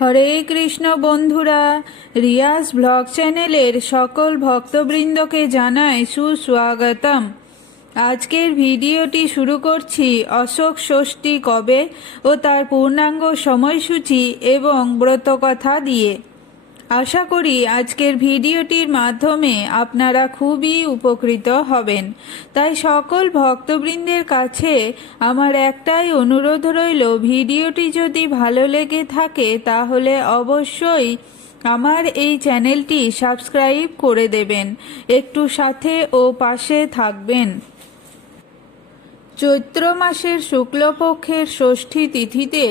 হরে কৃষ্ণ বন্ধুরা, রিয়াজ ব্লগ চ্যানেলের সকল ভক্তবৃন্দকে জানাই সুস্বাগতম। আজকের ভিডিওটি শুরু করছি অশোক ষষ্ঠী কবে ও তার পূর্ণাঙ্গ সময়সূচি এবং ব্রতকথা দিয়ে। আশা করি আজকের ভিডিওটির মাধ্যমে আপনারা খুবই উপকৃত হবেন। তাই সকল ভক্তবৃন্দের কাছে আমার একটাই অনুরোধ রইল, ভিডিওটি যদি ভালো লেগে থাকে তাহলে অবশ্যই আমার এই চ্যানেলটি সাবস্ক্রাইব করে দেবেন। একটু সাথে ও পাশে থাকবেন। চৈত্র মাসের শুক্লপক্ষের ষষ্ঠী তিথিতে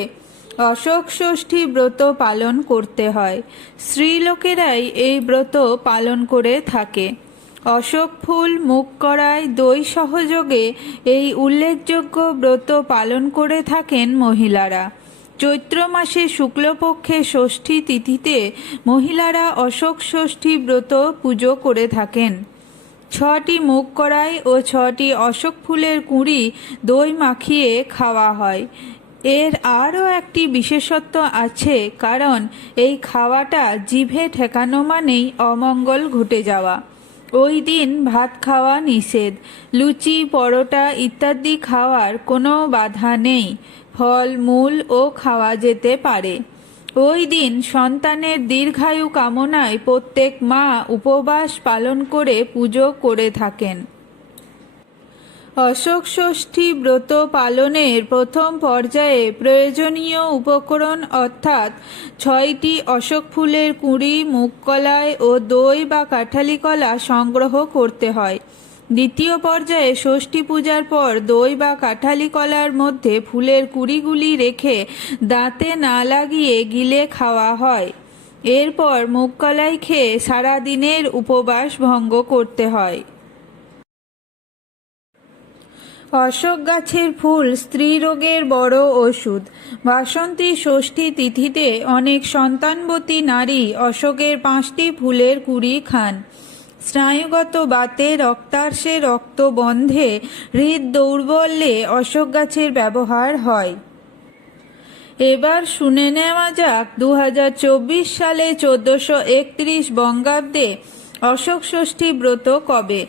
অশোক ষষ্ঠী ব্রত পালন করতে হয়। স্ত্রীলোকেরাই এই ব্রত পালন করে থাকে। অশোক ফুল মুখ করায় দই সহযোগে এই উল্লেখযোগ্য ব্রত পালন করে থাকেন মহিলারা। চৈত্র মাসে শুক্লপক্ষে ষষ্ঠী তিথিতে মহিলারা অশোক ষষ্ঠী ব্রত পুজো করে থাকেন। ছটি মুখ কড়াই ও ছটি অশোক ফুলের কুঁড়ি দই মাখিয়ে খাওয়া হয়। এর আরও একটি বিশেষত্ব আছে, কারণ এই খাওয়াটা জিভে ঠেকানো মানেই অমঙ্গল ঘটে যাওয়া। ওই দিন ভাত খাওয়া নিষেধ, লুচি, পরোটা ইত্যাদি খাওয়ার কোনো বাধা নেই, ফল, মূল ও খাওয়া যেতে পারে। ওই দিন সন্তানের দীর্ঘায়ু কামনায় প্রত্যেক মা উপবাস পালন করে পুজো করে থাকেন। অশোক ষষ্ঠী ব্রত পালনের প্রথম পর্যায়ে প্রয়োজনীয় উপকরণ অর্থাৎ ছয়টি অশোক ফুলের কুঁড়ি মুগকলাই ও দই বা কাঁঠালি কলা সংগ্রহ করতে হয়। দ্বিতীয় পর্যায়ে ষষ্ঠী পূজার পর দই বা কাঁঠালি কলার মধ্যে ফুলের কুড়িগুলি রেখে দাঁতে না লাগিয়ে গিলে খাওয়া হয়। এরপর মুগকলাই খেয়ে সারাদিনের উপবাস ভঙ্গ করতে হয়। অশোক গাছের ফুল স্ত্রী রোগের বড় ওষুধ। বাসন্তী ষষ্ঠী তিথিতে অনেক সন্তানবতী নারী অশোকের পাঁচটি ফুলের কুড়ি খান। স্নায়ুগত বাতে রক্তার্শে রক্ত বন্ধে হৃদ দৌর্বল্যে অশোক গাছের ব্যবহার হয়। এবার শুনে নেওয়া যাক দু হাজার চব্বিশ সালে চোদ্দশো একত্রিশ বঙ্গাব্দে অশোক ষষ্ঠী ব্রত কবে?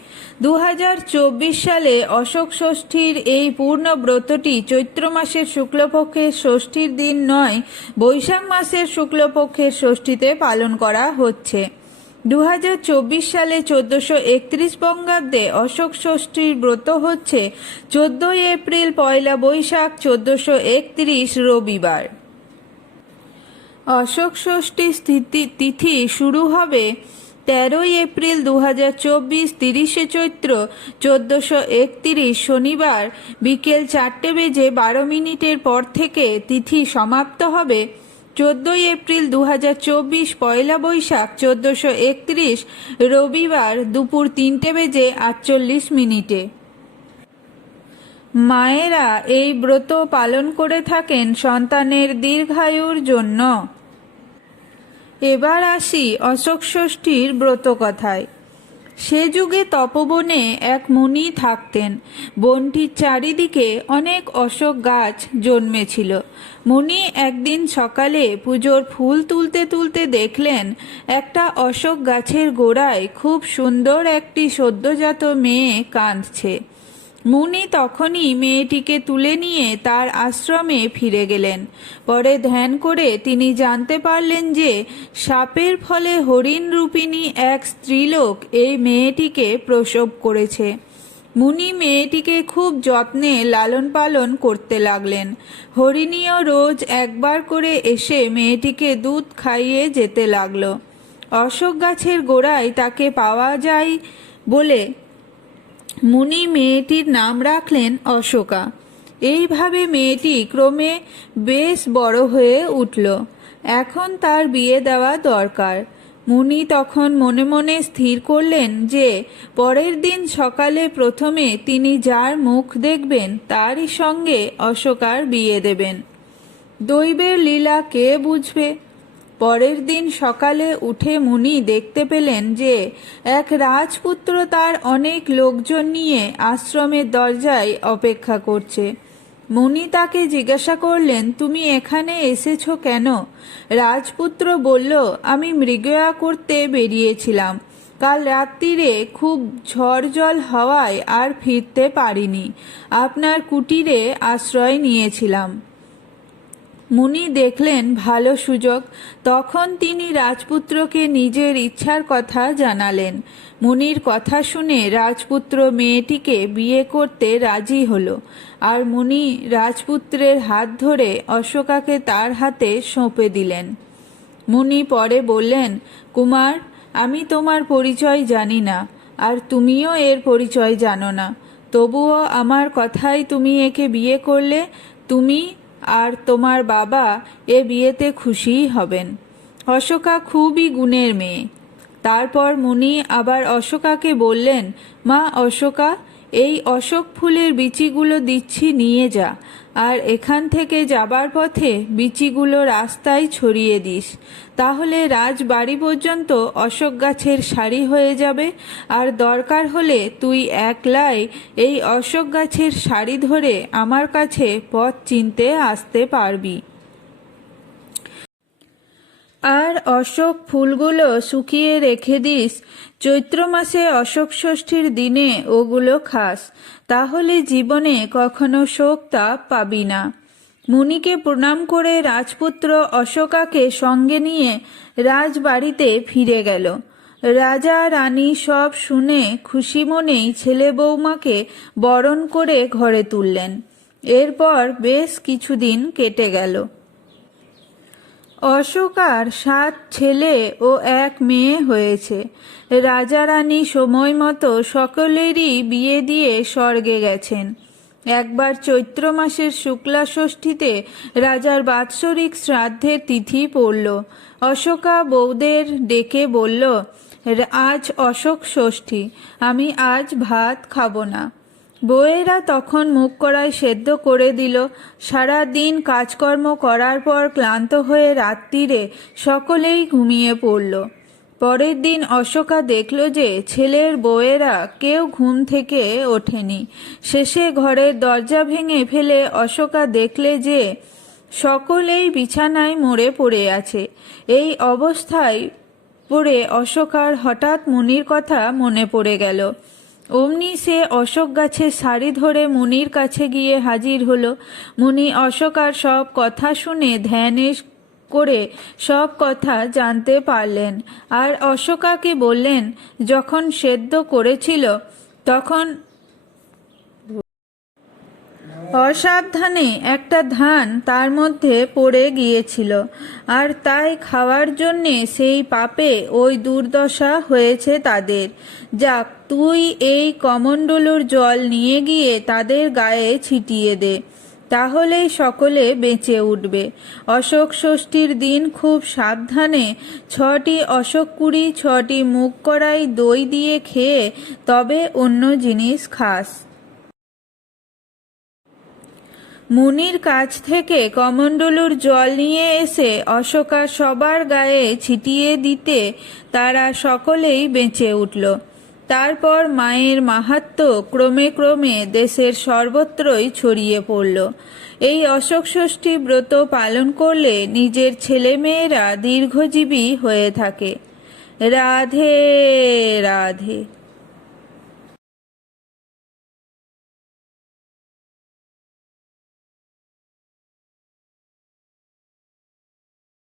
দু হাজার চব্বিশ সালে অশোক ষষ্ঠীর এই পূর্ণ ব্রতটি চৈত্র মাসের শুক্লপক্ষের ষষ্ঠীর দিন নয়, বৈশাখ মাসের শুক্লপক্ষের ষষ্ঠীতে পালন করা হচ্ছে। দু হাজার চব্বিশ সালে চোদ্দশো একত্রিশ বঙ্গাব্দে অশোক ষষ্ঠীর ব্রত হচ্ছে চোদ্দই এপ্রিল পয়লা বৈশাখ চোদ্দশো একত্রিশ রবিবার। অশোক ষষ্ঠী তিথি শুরু হবে তেরোই এপ্রিল দু হাজার চব্বিশ তিরিশে চৈত্র চোদ্দোশো একতিরিশ শনিবার বিকেল চারটে বেজে বারো মিনিটের পর থেকে তিথি সমাপ্ত হবে। চোদ্দোই এপ্রিল দু হাজার চব্বিশ পয়লা বৈশাখ চোদ্দোশো একত্রিশ রবিবার দুপুর তিনটে বেজে আটচল্লিশ মিনিটে। মায়েরা এই ব্রত পালন করে থাকেন সন্তানের দীর্ঘায়ুর জন্য। এবার আসি অশোক ষষ্ঠীর ব্রত কথায় সে যুগে তপবনে এক মুনি থাকতেন। বনটির চারিদিকে অনেক অশোক গাছ জন্মেছিল। মুনি একদিন সকালে পুজোর ফুল তুলতে তুলতে দেখলেন, একটা অশোক গাছের গোড়ায় খুব সুন্দর একটি সদ্যজাত মেয়ে কাঁদছে। মুনি তখনই মেয়েটিকে তুলে নিয়ে তার আশ্রমে ফিরে গেলেন। পরে ধ্যান করে তিনি জানতে পারলেন যে, সাপের ফলে হরিণ রূপিণী এক স্ত্রীলোক এই মেয়েটিকে প্রসব করেছে। মুনি মেয়েটিকে খুব যত্নে লালন পালন করতে লাগলেন। হরিণীও রোজ একবার করে এসে মেয়েটিকে দুধ খাইয়ে যেতে লাগল। অশোক গাছের গোড়ায় তাকে পাওয়া যায় বলে মুনি মেয়েটির নাম রাখলেন অশোকা। এইভাবে মেয়েটি ক্রমে বেশ বড় হয়ে উঠল। এখন তার বিয়ে দেওয়া দরকার। মুনি তখন মনে মনে স্থির করলেন যে, পরের দিন সকালে প্রথমে তিনি যার মুখ দেখবেন তারই সঙ্গে অশোকার বিয়ে দেবেন। দৈবের লীলা কে বুঝবে? পরের দিন সকালে উঠে মুনি দেখতে পেলেন যে এক রাজপুত্র তার অনেক লোকজন নিয়ে আশ্রমের দরজায় অপেক্ষা করছে। মুনি তাকে জিজ্ঞাসা করলেন, তুমি এখানে এসেছ কেন? রাজপুত্র বলল, আমি মৃগয়া করতে বেরিয়েছিলাম। কাল রাত্রিরে খুব ঝড় জল হওয়ায় আর ফিরতে পারিনি। আপনার কুটিরে আশ্রয় নিয়েছিলাম। মুনি দেখলেন ভালো সুযোগ। তখন তিনি রাজপুত্রকে নিজের ইচ্ছার কথা জানালেন। মুনির কথা শুনে রাজপুত্র মেয়েটিকে বিয়ে করতে রাজি হলো। আর মুনি রাজপুত্রের হাত ধরে অশোকাকে তার হাতে সঁপে দিলেন। মুনি পরে বললেন, কুমার, আমি তোমার পরিচয় জানি না, আর তুমিও এর পরিচয় জানো না। তবুও আমার কথাই তুমি একে বিয়ে করলে, তুমি আর তোমার বাবা এ বিয়েতে খুশিই হবেন। অশোকা খুবই গুণের মেয়ে। তারপর মুনি আবার অশোকাকে বললেন, মা, অশোকা এই অশোক ফুলের বিচিগুলো দিচ্ছি, নিয়ে যা। আর এখান থেকে যাবার পথে বিচিগুলো রাস্তায় ছড়িয়ে দিস। তাহলে রাজবাড়ি পর্যন্ত অশোক গাছের সারি হয়ে যাবে। আর দরকার হলে তুই একলাই এই অশোক গাছের সারি ধরে আমার কাছে পথ চিনতে আসতে পারবি। আর অশোক ফুলগুলো শুকিয়ে রেখে দিস। চৈত্র মাসে অশোক ষষ্ঠীর দিনে ওগুলো খাস, তাহলে জীবনে কখনো শোক তাপ পাবি না। মুনিকে প্রণাম করে রাজপুত্র অশোকাকে সঙ্গে নিয়ে রাজবাড়িতে ফিরে গেল। রাজা রানী সব শুনে খুশি মনেই ছেলে বৌমাকে বরণ করে ঘরে তুললেন। এরপর বেশ কিছুদিন কেটে গেল। অশোকার সাত ছেলে ও এক মেয়ে হয়েছে। রাজা রানী সময় মতো সকলেরই বিয়ে দিয়ে স্বর্গে গেছেন। একবার চৈত্র মাসের শুক্লা ষষ্ঠীতে রাজার বাৎসরিক শ্রাদ্ধের তিথি পড়ল। অশোকা বৌদের ডেকে বলল আজ অশোক ষষ্ঠী, আমি আজ ভাত খাব না। বউয়েরা তখন মুখ কড়াই সেদ্ধ করে দিল। সারা দিন কাজকর্ম করার পর ক্লান্ত হয়ে রাত্রিরে সকলেই ঘুমিয়ে পড়ল। পরের দিন অশোকা দেখল যে ছেলের বউয়েরা কেউ ঘুম থেকে ওঠেনি। শেষে ঘরের দরজা ভেঙে ফেলে অশোকা দেখলে যে সকলেই বিছানায় মরে পড়ে আছে। এই অবস্থায় পড়ে অশোকার হঠাৎ মুনির কথা মনে পড়ে গেল। অমনি সে অশোক গাছে সারি ধরে মুনির কাছে গিয়ে হাজির হলো। মুনি অশোকার সব কথা শুনে ধ্যানে করে সব কথা জানতে পারলেন। আর অশোকাকে বললেন? যখন সেদ্ধ করেছিল, তখন অসাবধানে একটা ধান তার মধ্যে পড়ে গিয়েছিল, আর তাই খাওয়ার জন্যে সেই পাপে ওই দুর্দশা হয়েছে তাদের। যাক, তুই এই কমণ্ডলুর জল নিয়ে গিয়ে তাদের গায়ে ছিটিয়ে দে, তাহলেই সকলে বেঁচে উঠবে। অশোক ষষ্ঠীর দিন খুব সাবধানে ছটি অশোক কুড়ি, ছটি মুখ কড়াই দই দিয়ে খেয়ে তবে অন্য জিনিস খাস। মুনির কাছ থেকে কমণ্ডলুর জল নিয়ে এসে অশোকা সবার গায়ে ছিটিয়ে দিতে তারা সকলেই বেঁচে উঠল। তারপর মায়ের মাহাত্ম ক্রমে ক্রমে দেশের সর্বত্রই ছড়িয়ে পড়ল। এই অশোক ষষ্ঠী ব্রত পালন করলে নিজের ছেলেমেয়েরা দীর্ঘজীবী হয়ে থাকে। রাধে রাধে।